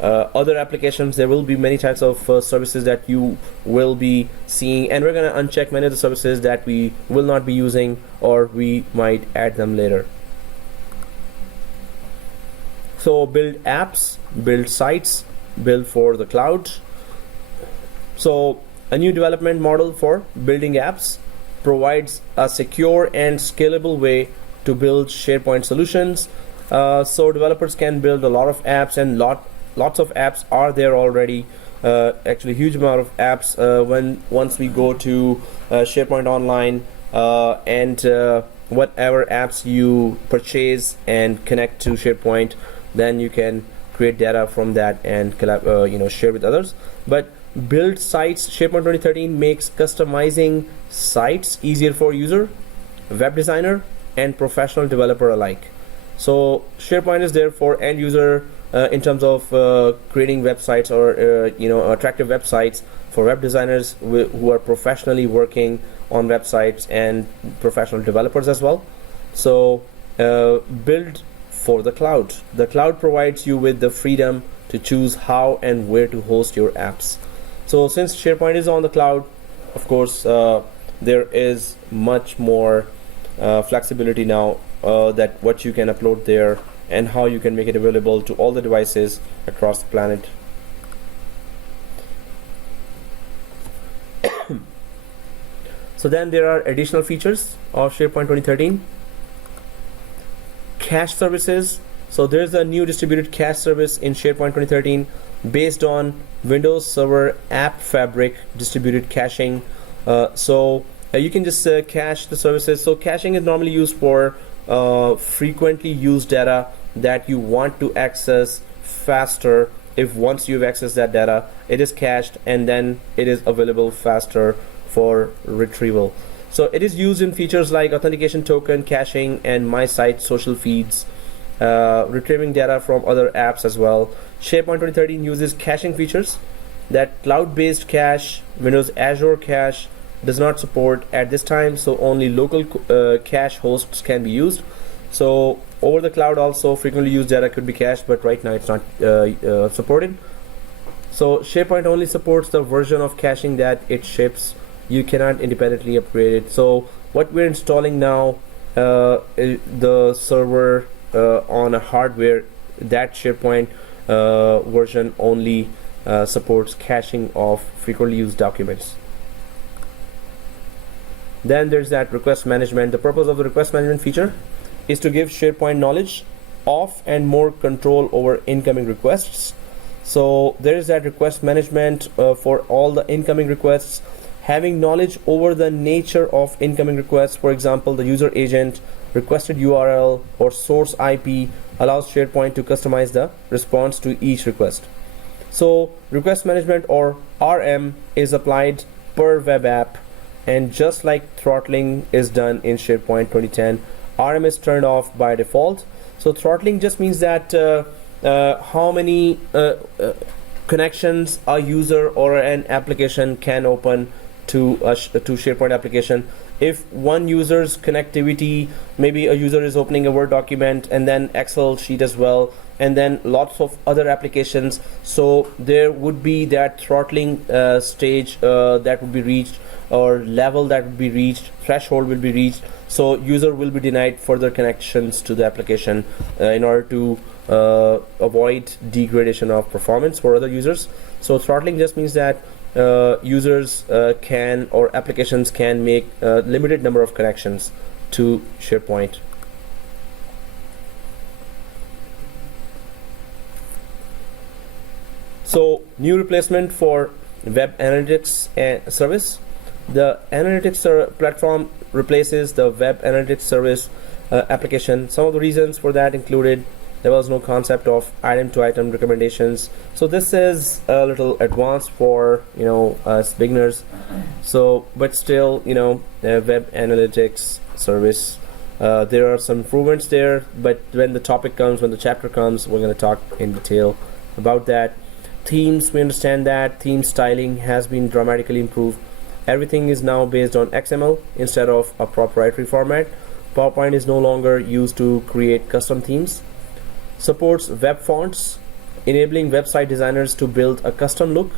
other applications. There will be many types of services that you will be seeing, and we're going to uncheck many of the services that we will not be using, or we might add them later. So build apps, build sites, build for the cloud. So a new development model for building apps provides a secure and scalable way to build SharePoint solutions. So developers can build a lot of apps, and lots of apps are there already. Actually, huge amount of apps. Once we go to SharePoint Online, and whatever apps you purchase and connect to SharePoint, then you can create data from that and share with others. But build sites, SharePoint 2013 makes customizing sites easier for user, web designer, and professional developer alike. So SharePoint is there for end user in terms of creating websites, or attractive websites, for web designers who are professionally working on websites, and professional developers as well. So build for the cloud. The cloud provides you with the freedom to choose how and where to host your apps. So since SharePoint is on the cloud, of course, there is much more flexibility now, that what you can upload there and how you can make it available to all the devices across the planet. So then there are additional features of SharePoint 2013. Cache services. So there's a new distributed cache service in SharePoint 2013 based on Windows Server App Fabric distributed caching. So you can just cache the services. So caching is normally used for frequently used data that you want to access faster. If once you've accessed that data, it is cached, and then it is available faster for retrieval. So it is used in features like authentication token, caching, and my site social feeds, retrieving data from other apps as well. SharePoint 2013 uses caching features that cloud-based cache, Windows Azure cache, does not support at this time, so only local cache hosts can be used. So over the cloud also, frequently used data could be cached, but right now it's not supported. So SharePoint only supports the version of caching that it ships. You cannot independently upgrade it. So what we're installing now, the server on a hardware, that SharePoint version only supports caching of frequently used documents. Then there's that request management. The purpose of the request management feature is to give SharePoint knowledge of and more control over incoming requests. So there is that request management for all the incoming requests. Having knowledge over the nature of incoming requests, for example, the user agent, requested URL, or source IP, allows SharePoint to customize the response to each request. So request management, or RM, is applied per web app, and just like throttling is done in SharePoint 2010, RM is turned off by default. So throttling just means that how many connections a user or an application can open to SharePoint application. If one user's connectivity, maybe a user is opening a Word document and then Excel sheet as well, and then lots of other applications, so there would be that throttling stage that would be reached, or level that would be reached, threshold will be reached. So user will be denied further connections to the application in order to avoid degradation of performance for other users. So throttling just means that users can, or applications can, make a limited number of connections to SharePoint. So new replacement for web analytics service. The analytics platform replaces the web analytics service application. Some of the reasons for that included there was no concept of item-to-item recommendations. So this is a little advanced for us beginners. So, but still, web analytics service. There are some improvements there, but when the topic comes, when the chapter comes, we're going to talk in detail about that. Themes, we understand that theme styling has been dramatically improved. Everything is now based on XML instead of a proprietary format. PowerPoint is no longer used to create custom themes. Supports web fonts, enabling website designers to build a custom look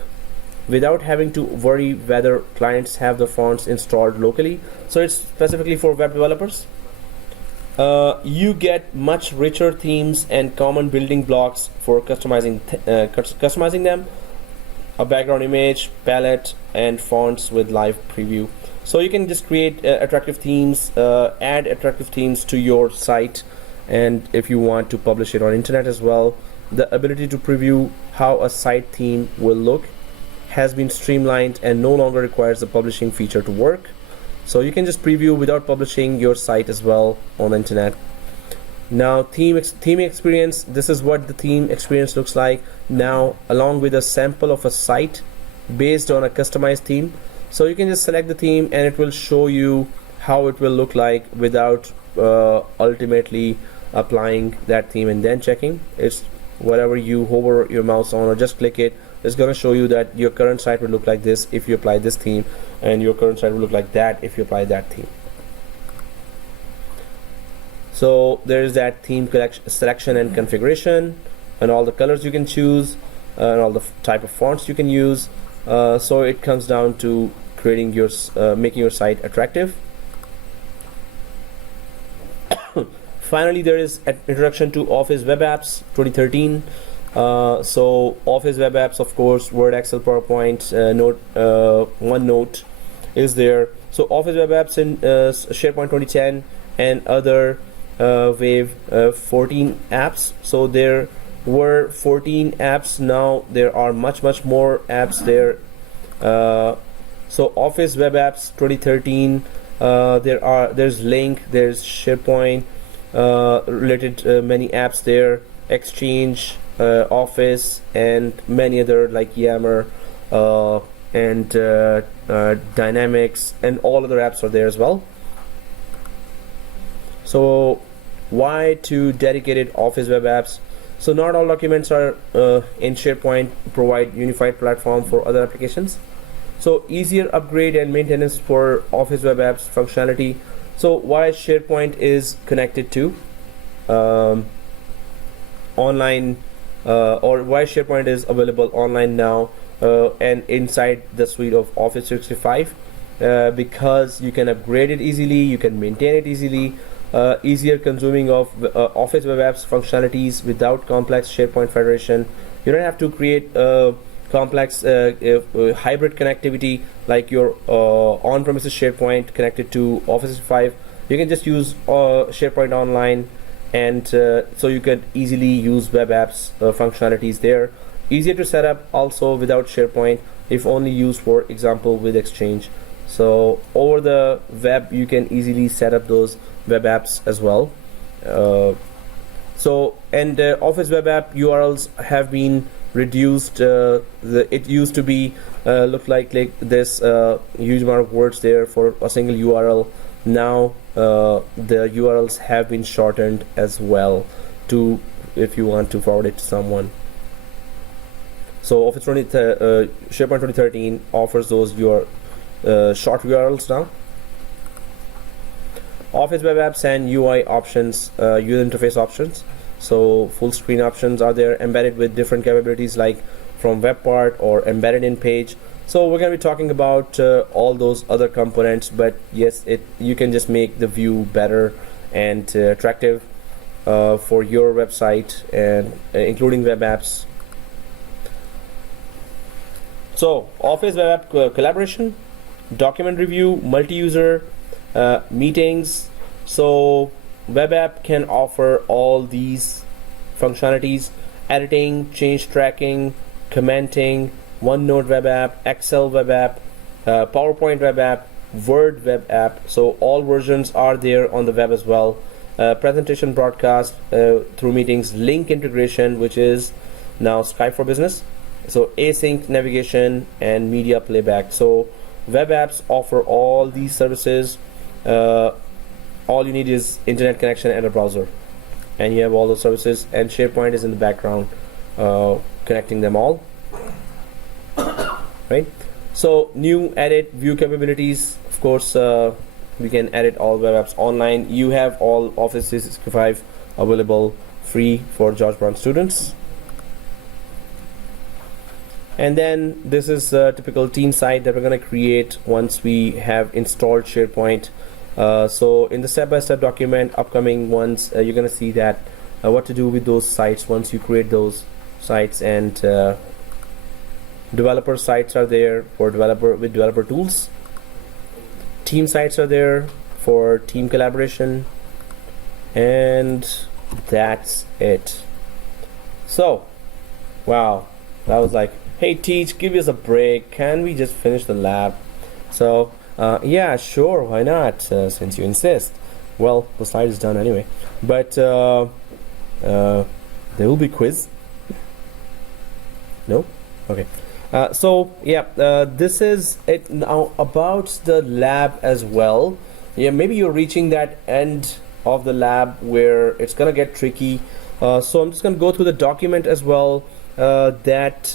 without having to worry whether clients have the fonts installed locally. So it's specifically for web developers. You get much richer themes and common building blocks for customizing them. A background image, palette, and fonts with live preview. So you can just create attractive themes, add attractive themes to your site, and if you want to publish it on internet as well, the ability to preview how a site theme will look has been streamlined and no longer requires the publishing feature to work. So you can just preview without publishing your site as well on the internet. Now theme experience, this is what the theme experience looks like now, along with a sample of a site based on a customized theme. So you can just select the theme and it will show you how it will look like without ultimately applying that theme and then checking. It's whatever you hover your mouse on or just click it, it's going to show you that your current site will look like this if you apply this theme, and your current site will look like that if you apply that theme. So there is that theme selection and configuration, and all the colors you can choose, and all the type of fonts you can use. So it comes down to creating your making your site attractive. Finally, there is an introduction to Office Web Apps 2013. So Office Web Apps, of course, Word, Excel, PowerPoint, OneNote is there. So Office Web Apps in SharePoint 2010 and other Wave 14 apps. So there were 14 apps. Now there are much more apps there. So Office Web Apps 2013. There's Link, there's SharePoint related many apps there, Exchange, Office, and many other like Yammer and Dynamics, and all other apps are there as well. So why to dedicated Office Web Apps? So not all documents are in SharePoint provide unified platform for other applications. So easier upgrade and maintenance for Office Web Apps functionality. So why SharePoint is connected to online, or why SharePoint is available online now and inside the suite of Office 365, because you can upgrade it easily, you can maintain it easily, easier consuming of Office Web Apps functionalities without complex SharePoint federation. You don't have to create complex hybrid connectivity like your on-premises SharePoint connected to Office 365. You can just use SharePoint Online, and so you can easily use web apps functionalities there. Easier to set up also without SharePoint, if only used for example with Exchange. So over the web you can easily set up those web apps as well. Office Web App URLs have been reduced. It used to be look like this huge amount of words there for a single URL. Now the URLs have been shortened as well, to if you want to forward it to someone. So SharePoint 2013 offers those short URLs now. Office Web Apps and UI options, user interface options. So full screen options are there, embedded with different capabilities like from web part or embedded in page. So we're going to be talking about all those other components, but yes, you can just make the view better and attractive for your website, and including web apps. So Office Web App collaboration, document review, multi-user meetings. So web app can offer all these functionalities: editing, change tracking, commenting, OneNote web app, Excel web app, PowerPoint web app, Word web app. So all versions are there on the web as well. Presentation broadcast through meetings, link integration, which is now Skype for Business. So async navigation and media playback. So web apps offer all these services. All you need is internet connection and a browser, and you have all those services, and SharePoint is in the background connecting them all, right? So new edit view capabilities. Of course, we can edit all web apps online. You have all Office 365 available free for George Brown students. And then this is a typical team site that we're going to create once we have installed SharePoint. So in the step-by-step document, upcoming ones, you're going to see that what to do with those sites once you create those sites. And developer sites are there for developer tools. Team sites are there for team collaboration, and that's it. So, wow, that was like, hey Teach, give us a break. Can we just finish the lab? So, yeah, sure, why not? Since you insist. Well, the slide is done anyway. But there will be quiz. No? Okay. So yeah, this is it now about the lab as well. Yeah, maybe you're reaching that end of the lab where it's gonna get tricky. So I'm just gonna go through the document as well that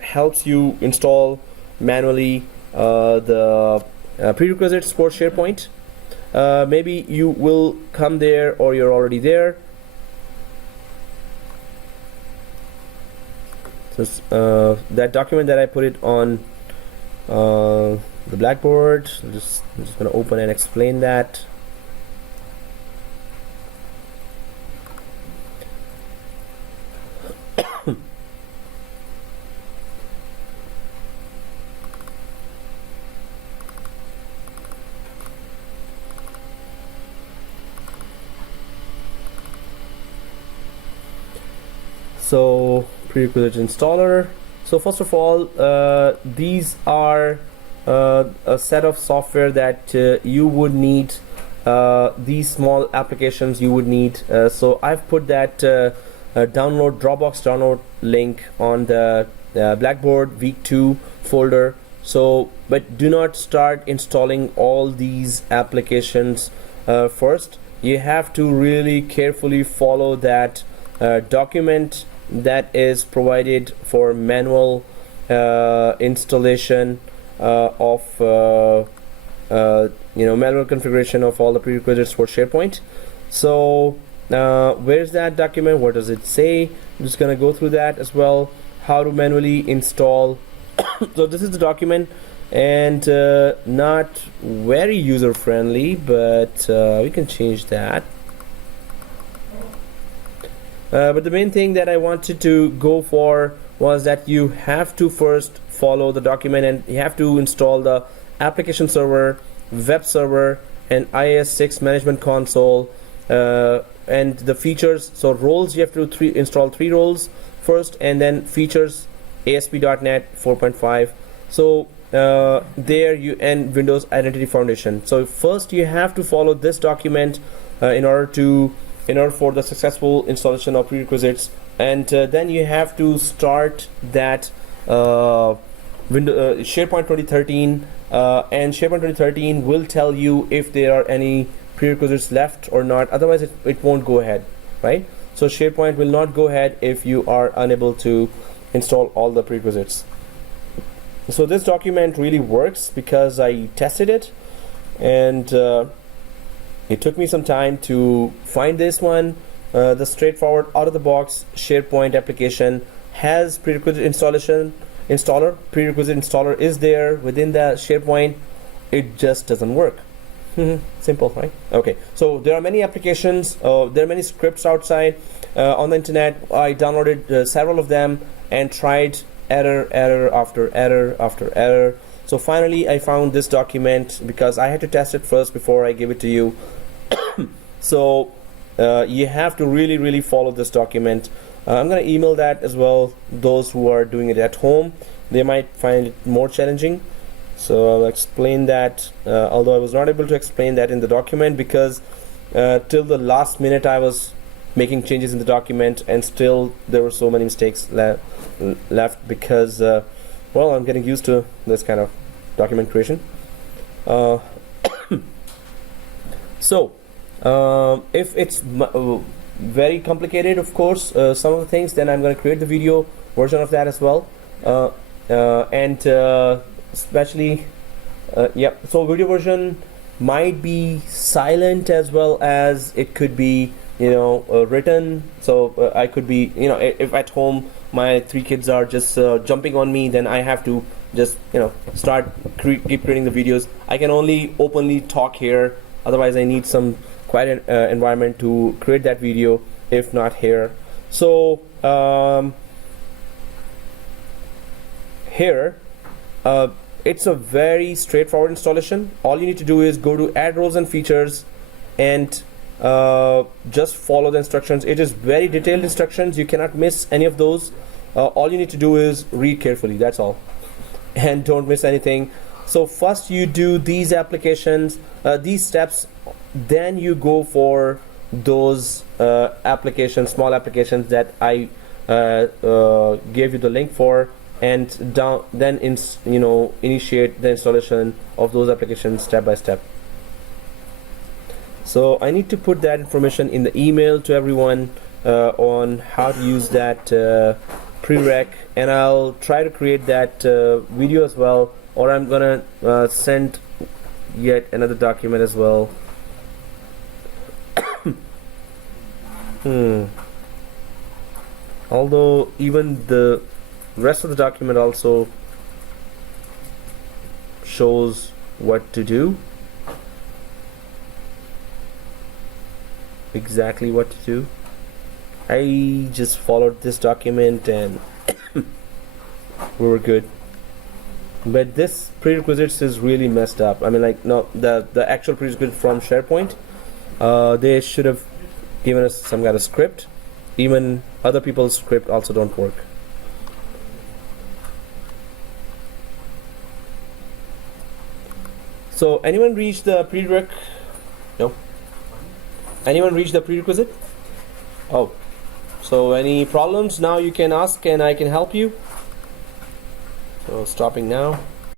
helps you install manually the prerequisites for SharePoint. Maybe you will come there or you're already there. So that document that I put it on the Blackboard, I'm just going to open and explain that. So prerequisite installer. So first of all, these are a set of software that you would need. These small applications you would need. So I've put that Dropbox download link on the Blackboard Week 2 folder. So, but do not start installing all these applications first. You have to really carefully follow that document that is provided for manual installation of manual configuration of all the prerequisites for SharePoint. So where's that document? What does it say? I'm just gonna go through that as well. How to manually install. So this is the document, and not very user friendly, but we can change that. But the main thing that I wanted to go for was that you have to first follow the document, and you have to install the application server, web server, and IIS6 management console, and the features. So roles, you have to install 3 roles first, and then features ASP.NET 4.5. So there you and Windows Identity Foundation. So first you have to follow this document in order for the successful installation of prerequisites, and then you have to start that SharePoint 2013, and SharePoint 2013 will tell you if there are any prerequisites left or not. Otherwise it won't go ahead, right? So SharePoint will not go ahead if you are unable to install all the prerequisites. So this document really works because I tested it, and it took me some time to find this one. The straightforward out of the box SharePoint application has prerequisite installer. Prerequisite installer is there within the SharePoint. It just doesn't work. Simple, right? Okay, so there are many applications, there are many scripts outside on the internet. I downloaded several of them and tried error after error after error. So finally I found this document because I had to test it first before I give it to you. So you have to really follow this document. I'm going to email that as well. Those who are doing it at home, they might find it more challenging. So I'll explain that, although I was not able to explain that in the document because till the last minute I was making changes in the document, and still there were so many mistakes left because well, I'm getting used to this kind of document creation. So if it's very complicated, of course, some of the things, then I'm going to create the video version of that as well, and especially so video version might be silent as well as it could be written. So I could be, if at home my 3 kids are just jumping on me, then I have to just start keep creating the videos. I can only openly talk here, otherwise I need some quiet environment to create that video, if not here. So here it's a very straightforward installation. All you need to do is go to add roles and features and just follow the instructions. It is very detailed instructions, you cannot miss any of those. All you need to do is read carefully, that's all, and don't miss anything. So first you do these applications, these steps, then you go for those applications, small applications that I gave you the link for, and then initiate the installation of those applications step by step. So I need to put that information in the email to everyone on how to use that prereq, and I'll try to create that video as well, or I'm gonna send yet another document as well. Although even the rest of the document also shows what to do, exactly what to do. I just followed this document and we were good. But this prerequisites is really messed up. I mean, like, no, the actual prerequisite from SharePoint, they should have given us some kind of script. Even other people's script also don't work. So anyone reach the prereq? No. Anyone reach the prerequisite? Oh. So any problems now you can ask and I can help you. So stopping now.